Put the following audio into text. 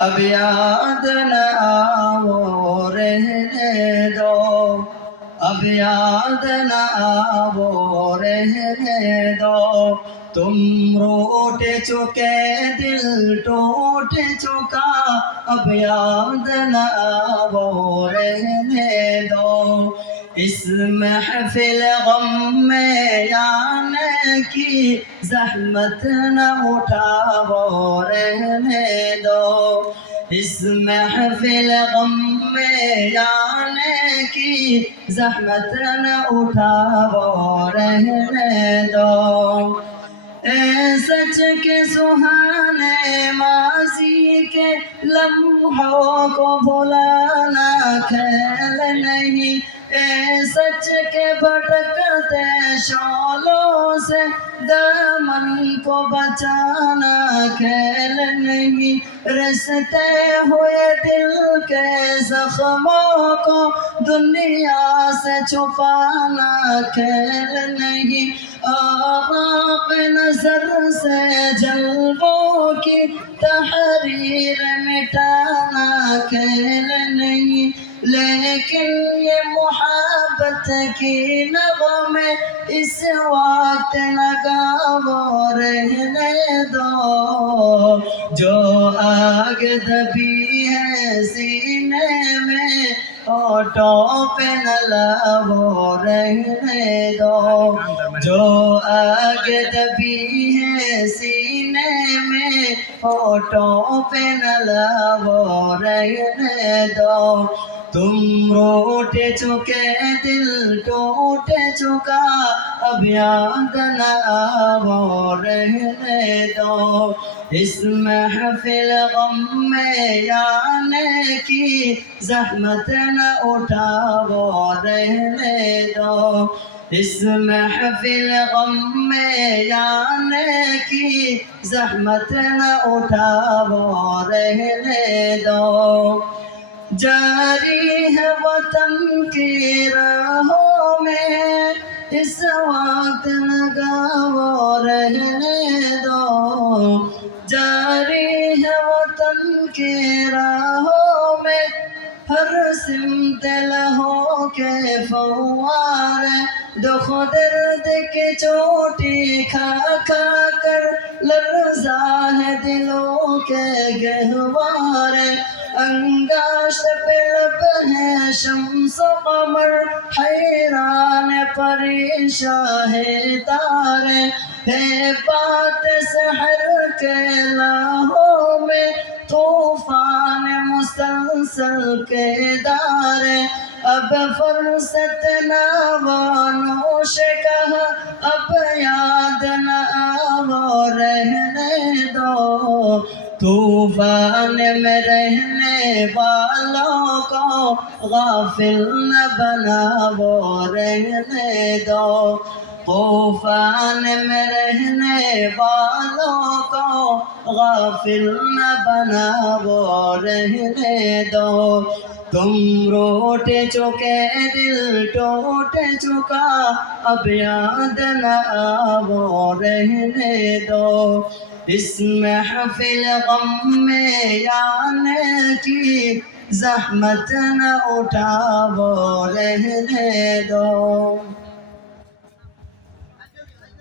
اب یاد نہ آؤ رہنے دو، اب یاد نہ آؤ رہنے دو، تم روٹ چکے دل ٹوٹ چکا، اب یاد نہ آؤ رہنے دو، اس محفل غم میں آنے کی زحمت نہ اٹھاؤ رہنے دو، اس محفل غم میں آنے کی زحمت نہ اٹھاؤ رہنے دو، اے سچ کے سہانے ماضی کے لمحوں کو بھلانا کھیل نہیں، اے سچ کے بھٹکتے شعلوں سے دامن کو بچانا کھیل نہیں، رستے ہوئے دل کے زخموں کو دنیا سے چھپانا کھیل نہیں، آفاق نظر سے جلووں کی تحریر مٹانا کھیل نہیں، لیکن یہ محبت کی نغمے اس وقت لگاؤ رہنے دو، جو آگ دبی ہے سینے میں ہونٹوں پہ نہ لاؤ رہنے دو، جو آگ دبی ہے سینے میں ہونٹوں پہ نہ لاؤ رہنے دو، تم روٹ چکے دل ٹوٹ چکا، اب یاد نہ آؤ رہنے دو، اس محفل غم میں آنے کی زحمت نہ اٹھاؤ رہنے دو، اس محفل غم میں آنے کی زحمت نہ اٹھاؤ رہنے دو، جاری ہے وطن کی راہوں میں اس وقت لگاؤ رہنے دو، جاری ہے وطن کی راہوں میں ہر سمت لہو کے فوارے، دکھ درد کی چوٹی کھا کھا کر لرزا ہے دلوں کے گہوارے، انگاشت پہ لب ہے شمس و قمر، حیران پریشاں ہے تارے، ہے بات سحر کے لاہوں میں طوفان مسلسل کے دارے، اب فرصت نہ وانوش کہا، اب یاد نہ آؤ رہنے دو، طوفان میں رہنے والوں کو غافل نہ بناؤ رہنے دو، طوفان میں رہنے والوں کو غافل نہ بناؤ رہنے دو، تم روٹ چکے دل ٹوٹ چکا، اب یاد نہ آؤ رہنے دو، اس محفل غم میں آنے کی زحمت نہ اٹھاؤ رہنے دو۔